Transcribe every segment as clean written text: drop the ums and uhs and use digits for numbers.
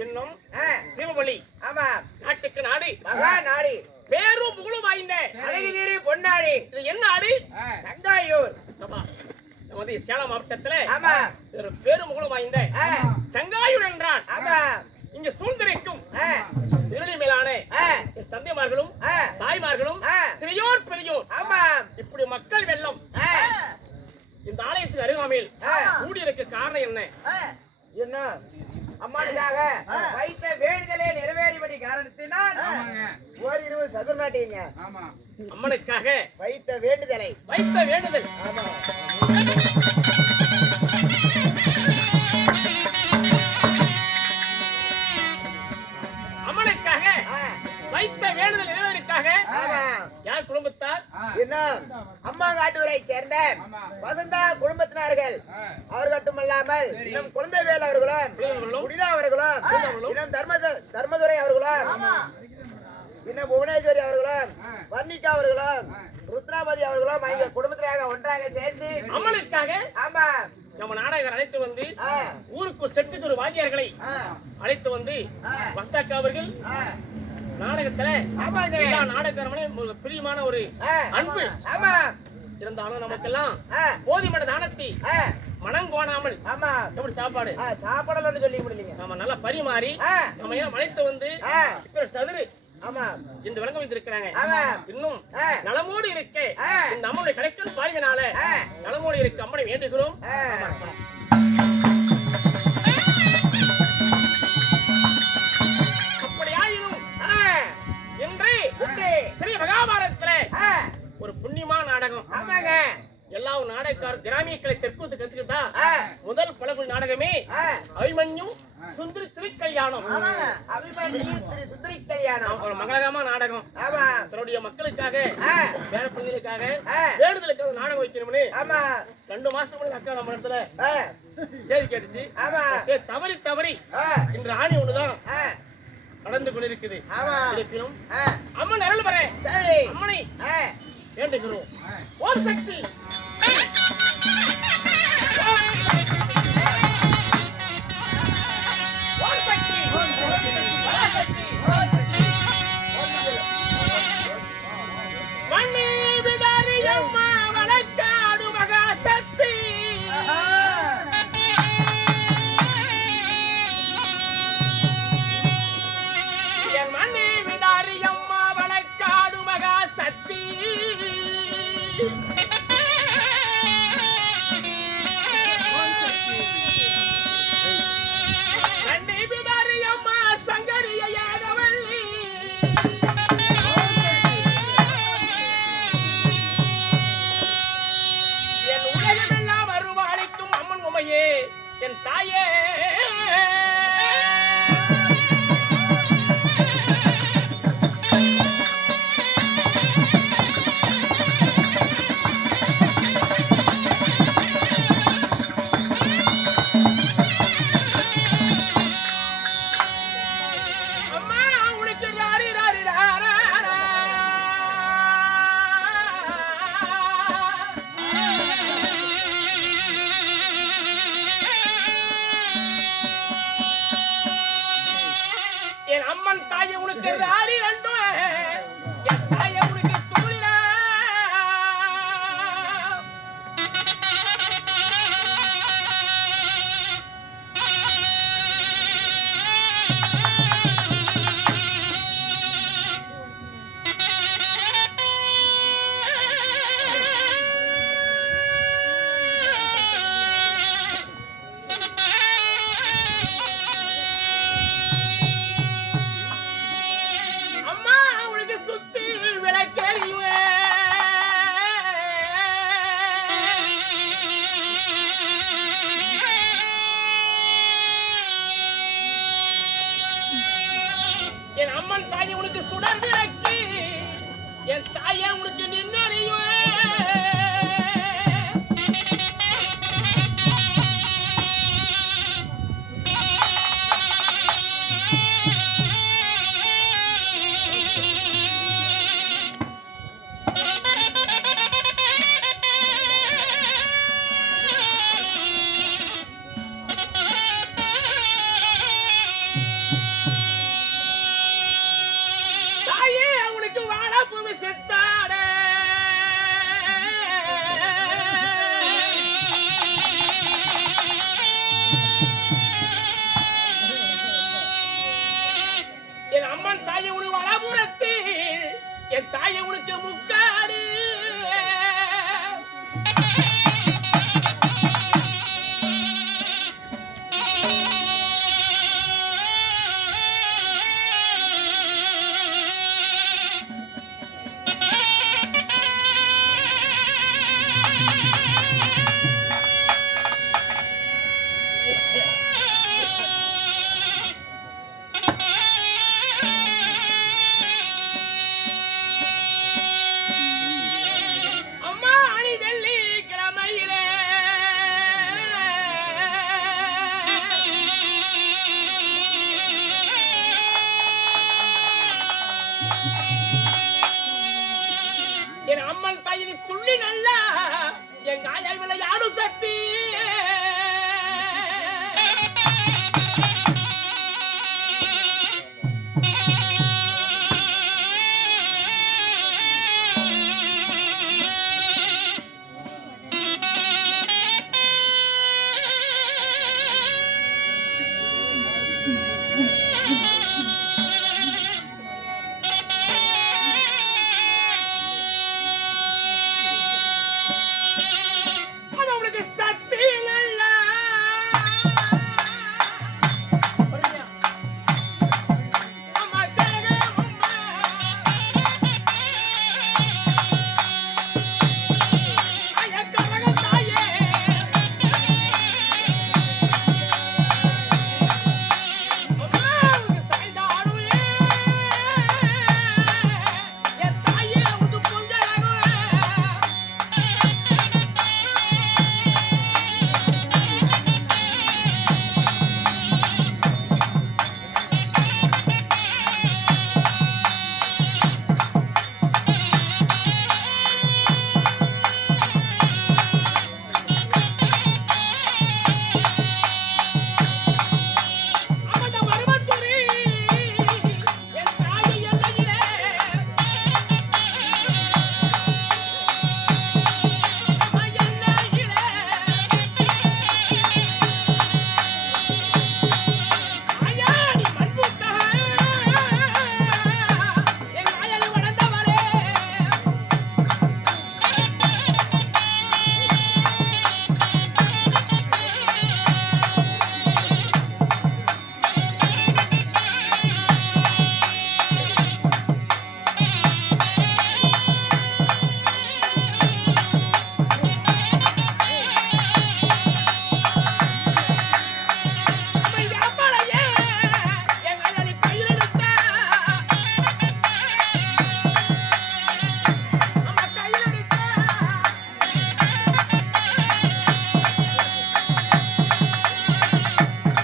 இன்னும் சிவபலி. ஆமா, நாட்டுக்கு நாடு மகா நாடு, பேரும் புகழும் வாய்ந்த அழகிரி பொன்னாடி. இது என்ன நாடு? தங்காயூர். சபா வந்து சேலம் மாவட்டத்துல ஆமா, பேரும் புகழும் வாய்ந்த தங்காயூர் என்றான். ஆமா, இங்க சூழ்ந்திருக்கும் திருநெல்வேலி மேலான என் தந்தைமார்களும் தாய்மார்களும் சிறியோர் பெரியோர், ஆமா, இப்படி மக்கள் வெள்ளம் இந்த ஆலயத்துக்கு அருகாமையில் கூடியிருக்க காரணம் என்ன? என்ன அம்மானுக்காக வைத்த வேண்டுதலே நிறைவேறிபடி காரணத்தினால் ஓரிரவு சதுர்நாட்டிங்க. அம்மனுக்காக வைத்த வேண்டுதலை வேண்டுதல். ஆமா, அம்மனுக்காக வைத்த வேண்டுதல் நிறைவேறிற்காக யார் குடும்பத்தார்? என்ன அம்மா காட்டூரை சேர்ந்த வசந்தா குடும்பத்தினர்கள் அவர் மட்டுமல்லாமல் இன்னும் குழந்தைவேல் அவர்களும் புனிதா அவர்களும் இன்னும் தர்மதுரை அவர்களும் இன்னும் புவனேஸ்வரி அவர்களும் வர்ணிகா அவர்களும் ருத்ராபதி அவர்களும் எங்கள் குடும்பத்திலாக ஒன்றாக சேர்ந்து அம்மனுக்காக ஆமா நம்ம நாடகர் அழைத்து வந்து ஊருக்கு செட்டுக்கு ஒரு வாத்தியார்களை அழைத்து வந்து வஸ்தாக்கா அவர்கள் நாடகத்துல எல்லா நாடகரமனையும் பிரியமான ஒரு அன்பு இருந்தாலும் நமக்கெல்லாம் போதிமட தானத்தை மனம் கோணாமல் எப்படி சாப்பாடு சாப்பாடலன்னு சொல்லி முடியல நம்ம நல்லா பரிமாறி நம்ம எல்லாம் அழைத்து வந்து இப்ப சதுரு இந்த விளங்க வைத்திருக்கிறாங்க. இன்னும் நலமோடு இருக்க இந்த அம்மனுடைய கடைக்கல் பாருங்கனால நலமோடு இருக்க அம்மனை வேண்டுகிறோம். அப்படியாயினும் என்று ஸ்ரீ மகாபாரதத்துல ஒரு புண்ணியமான நாடகம். ஆமாங்க, எல்லா நாடகக்கார கிராமிய கலை தெற்குத்து கத்துக்கிட்டா முதல் பழகுடி நாடகமே அபிமன்யு சுந்தரி திருக்கல்யாணம். சுந்தரி கல்யாணம் ஒரு மங்களகரமான நாடகம். தன்னுடைய மக்களுக்காக பேர பிள்ளைகளுக்காக வேண்டுதலுக்காக நாடகம் வைக்கணும்னு 2 மாசத்துக்கு முன்னாடி அக்கா நம்ம இடத்துல செய்தி கேட்டுச்சு. தவறி தவறி இன்று ஆணி ஒண்ணுதான் நடந்து கொண்டிருக்குது. இருப்பினும் அம்மன் அருள் பெற அம்மனை வேண்டுகிறோம். ஓம் சக்தி. மண்ணி விடாரி அம்மா வளர்க்காடு மகா சக்தி. என் மண்ணி விடாரி அம்மா வளர்க்காடு மகா சக்தி. என் தாயே அம்மா அணி வெள்ளி கிழமையிலே என் அம்மன் கையில் துள்ளி நல்லா என் ஆயா விளையாடு சக்தி அவளுக்கு சக்தி நல்லா அம்மா கனக அம்மா ஐயா கனக தாயே அம்மா உனக்கு சாய்ந்தாடுவே என் தாயே உது பொங்கலாகுவே அவன வருவத்துரி என் தாய் எல்லையிலே அம்மா எல்லையிலே ஐயா நீ மண்புத்தக என் ஆயல் வளர்ந்தவளே அம்மா யாப்பளையே என் ஆயல் கையிலெடுத்த அம்மா கையிலெடுத்த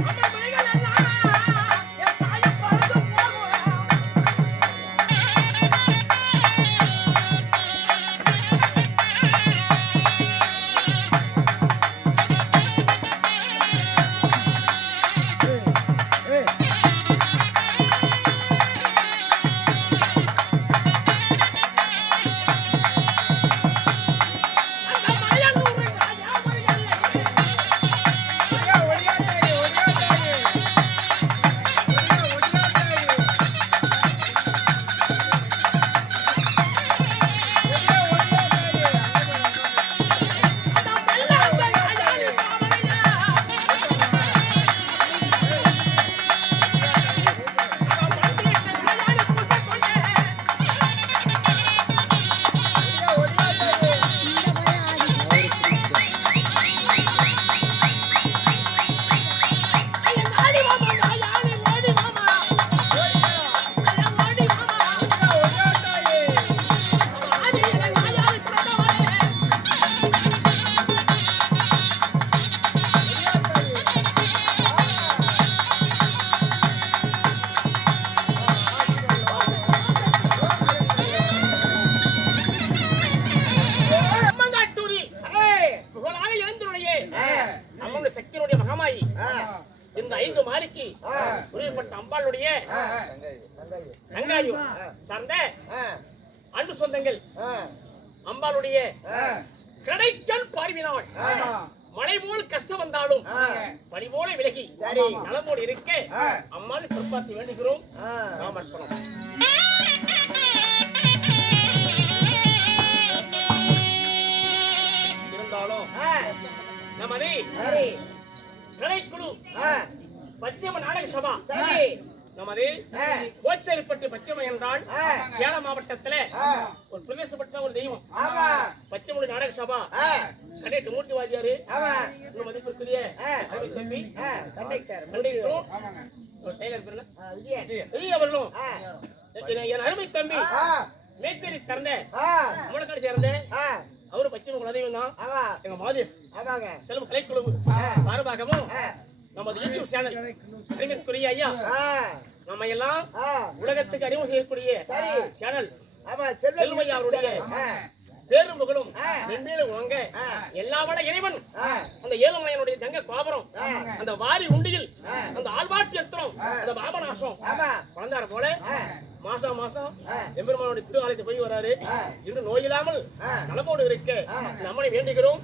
அம்மா கைகள் எல்லாம் என் தாயை பறந்து போகும் அந்த மயலூர் ராஜாவர் எல்லையிலே ஐயா ஒடியாட்டாயே ஒடியாட்டாயே அந்த வெள்ளாட்டை ராஜாளி பாவனையா அவ மந்திரிட்ட ராஜாளி பூசை ஐயா நாடி மாமா நாயாளி ஓடி மாமா ஐயா ஓடி மாமா ஆதி என நாயாளி பிறந்தவளே அம்மங்காட்டூரி புகழாக எழுந்துடைய அம்மங்க சக்தியினுடைய மகமாயி இந்த 5 மாலிக்கு உரியப்பட்ட அம்பாளுடைய தங்காயும் சார்ந்த அன்பு சொந்தங்கள் அம்பாளுடைய கடைக்கல் பார்வினாள் மழை போல் கஷ்டம் வந்தாலும் பனி போல விலகி சரி. நலமோடு இருக்க அம்மாள் பொறுப்பாத்தி வேண்டுகிறோம் நாம் அர்ப்பணம். இருந்தாலும் நமது சரி. கலைக்குழு நாடக சபா சரி நமது கோச்சேரிப்பட்டு பச்சைமலை என்றால் சேலம் மாவட்டத்துல ஒரு பிரதேசப்பட்ட ஒரு தெய்வம் ஆமா பச்சைமொழி நாடக சபா கண்டக்டர் மூர்த்தி வாத்தியாரு இன்னும் மதிப்பிற்குரிய தம்பி கண்டக்டர் கண்டக்டரும் ஒரு டெய்லர் பேர் என்ன? விஜய் அவர்களும் என் அருமை தம்பி மேச்சேரி சேர்ந்த அமலக்காடு சேர்ந்த அவரு பச்சை குலதெய்வம் தான் எங்க மாதேஷ் செல்வ கலைக்குழு சார்பாகவும் நமது யூடியூப் சேனல் அறிஞருக்குரிய ஐயா நம்ம எல்லாம் உலகத்துக்கு அறிமுகம் செய்யக்கூடிய சேனல் செல்வையா அவருடைய பேரும் புகழும் மென்மேலும் வாங்க எல்லா வள இறைவன் அந்த ஏழுமலையனுடைய தங்க கோபுரம் அந்த வாரி உண்டியில் அந்த ஆழ்வாட்டி எத்திரம் அந்த பாபநாசம் குழந்தார போல மாசம் மாசம் எம்பெருமானுடைய திருவாலயத்தை போய் வராரு இன்று நோயில்லாமல் நலமோடு இருக்க நம்மளை வேண்டுகிறோம்.